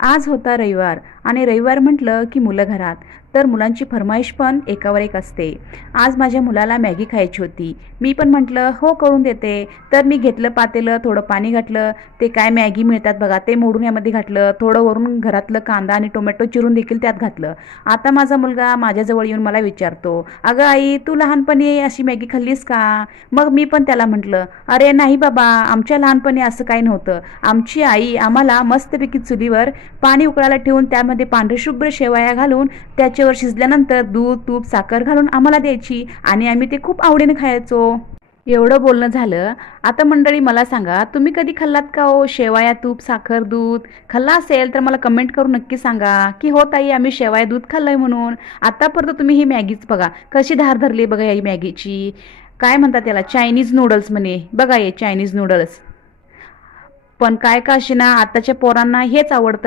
आज होता रविवार आणि रविवार म्हटलं की मुलं घरात. तर मुलांची फरमाईश पण एकावर एक असते. आज माझ्या मुलाला मॅगी खायची होती. मी पण म्हटलं हो करून देते. तर मी घेतलं पातेलं, थोडं पाणी घातलं. ते काय मॅगी मिळतात बघा ते मोडून यामध्ये घातलं. थोडं वरून घरातलं कांदा आणि टोमॅटो चिरून देखील त्यात घातलं. आता माझा मुलगा माझ्याजवळ येऊन मला विचारतो, अगं आई तू लहानपणी अशी मॅगी खाल्लीस का? मग मी पण त्याला म्हटलं, अरे नाही बाबा, आमच्या लहानपणी असं काही नव्हतं. आमची आई आम्हाला मस्तपैकी चुलीवर पाणी उकळायला ठेवून त्यामध्ये पांढरशुभ्र शेवया घालून त्याच्यावर शिजल्यानंतर दूध तूप साखर घालून आम्हाला द्यायची आणि आम्ही ते खूप आवडीने खायचो. एवढं बोलणं झालं. आता मंडळी मला सांगा, तुम्ही कधी खाल्लात का हो शेवया तूप साखर दूध? खाल्ला असेल तर मला कमेंट करून नक्की सांगा की हो ताई आम्ही शेवया दूध खाल्लंय म्हणून. आतापर्यंत तुम्ही ही मॅगीच बघा कशी धार धरली बघा ही मॅगीची. काय म्हणतात त्याला, चायनीज नूडल्स म्हणे बघा, हे चायनीज नूडल्स. पण काय का अशी ना आताच्या पोरांना हेच आवडतं.